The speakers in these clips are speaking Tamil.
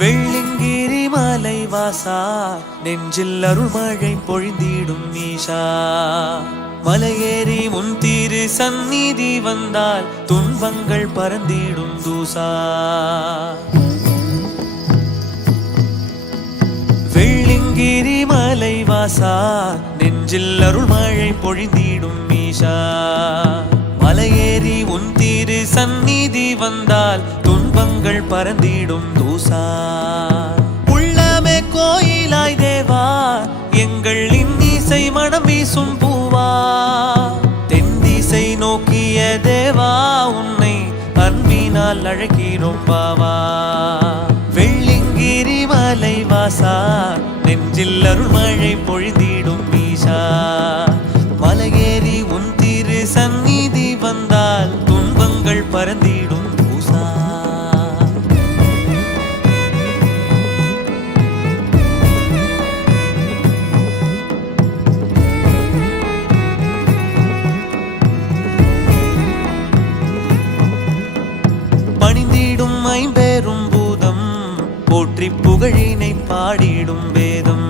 வெள்ளிங்கிரி மலை வாசா நெஞ்சில் அருள்மழை பொழிந்திடும் ஈஷா மலையேறி முன் தீரு சந்நிதி வந்தால் துன்பங்கள் பறந்திடும் தூசா வெள்ளிங்கிரி மலை வாசா நெஞ்சில் அருள்மழை பொழிந்திடும் ஈஷா மலையேறி உன் தீரு சந்நிதி வந்தால் துன்பங்கள் பறந்திடும் தூசா உள்ளமே கோயிலாய் தேவா எங்கள் இன்னிசை மனம் வீசும் பூவா தென்திசை நோக்கிய தேவா உன்னை அன்பினால் அழைக்கிறோம் பாவா வெள்ளிங்கிரி மலை வாசா நெஞ்சில் அருள்மழை பொழிந்திடும் ஈஷா மலையேறி உன் தீரு சந்நிதி வந்தால் துன்பங்கள் பறந்திடும் தூசா பணிந்திடும் ஐம்பெரும் பூதம் போற்றி புகழினை பாடிடும் வேதம்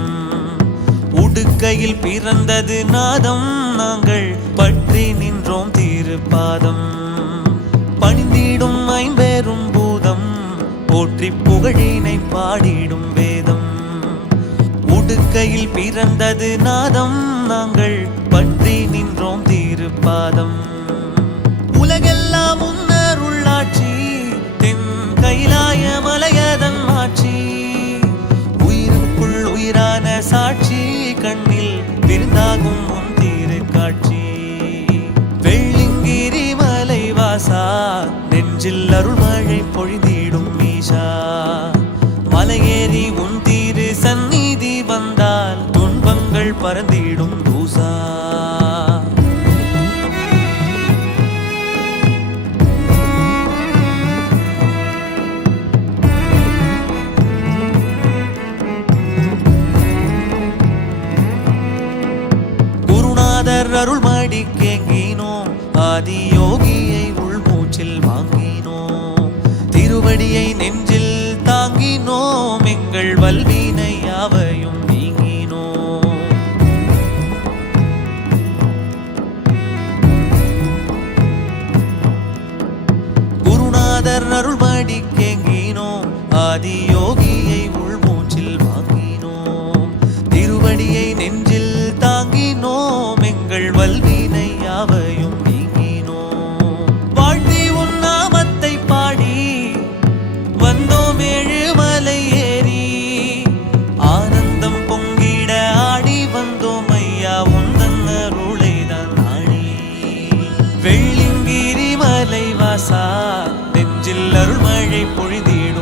உடுக்கையில் பிறந்தது நாதம் நாங்கள் பற்றி நின்றோம் திருப்பாதம் பணிந்திடும் ஐம்பெரும் பூதம் போற்றி புகழினை பாடிடும் வேதம் உடுக்கையில் பிறந்தது நாதம் நாங்கள் பற்றி நின்றோம் திருப்பாதம் உலகெல்லாம் உன்னருள்ளாட்சி தென் கைலாய மலையதன் மாட்சி உயிருக்குள் உயிரான சாட்சி கண்ணில் விருந்தாகும் உன் தீரு காட்சி வெள்ளிங்கிரி மலை வாசா நெஞ்சில் அருள்மழை பொழிந்திடும் ஈஷா மலையேறி உன் தீரு சந்நிதி வந்தால் துன்பங்கள் பறந்திடும் தூசா அருள்மடி கேங்கினோம் ஆதி யோகியை உள்மூச்சில் வாங்கினோம் திருவடியை நெஞ்சில் தாங்கினோம் எங்கள் வல்வினை யாவையும் நீங்கினோம் குருநாதர் அருள்மடி கேங்கினோம் ஆதி யோகியை உள்மூச்சில் வாங்கினோம் திருவடியை நெஞ்சில் தாங்கினோம் எங்கள் வல்வினை யாவையும் நீங்கினோம் வாழ்த்தி உன் நாமத்தை பாடி வந்தோம் ஏழுமலை ஏறி ஆனந்தம் பொங்கிட ஆடி வந்தோம் ஐயா உந்தன் அருளைதான் நாடி வெள்ளிங்கிரி மலை வாசா நெஞ்சில் அருள்மழை பொழிந்திடும்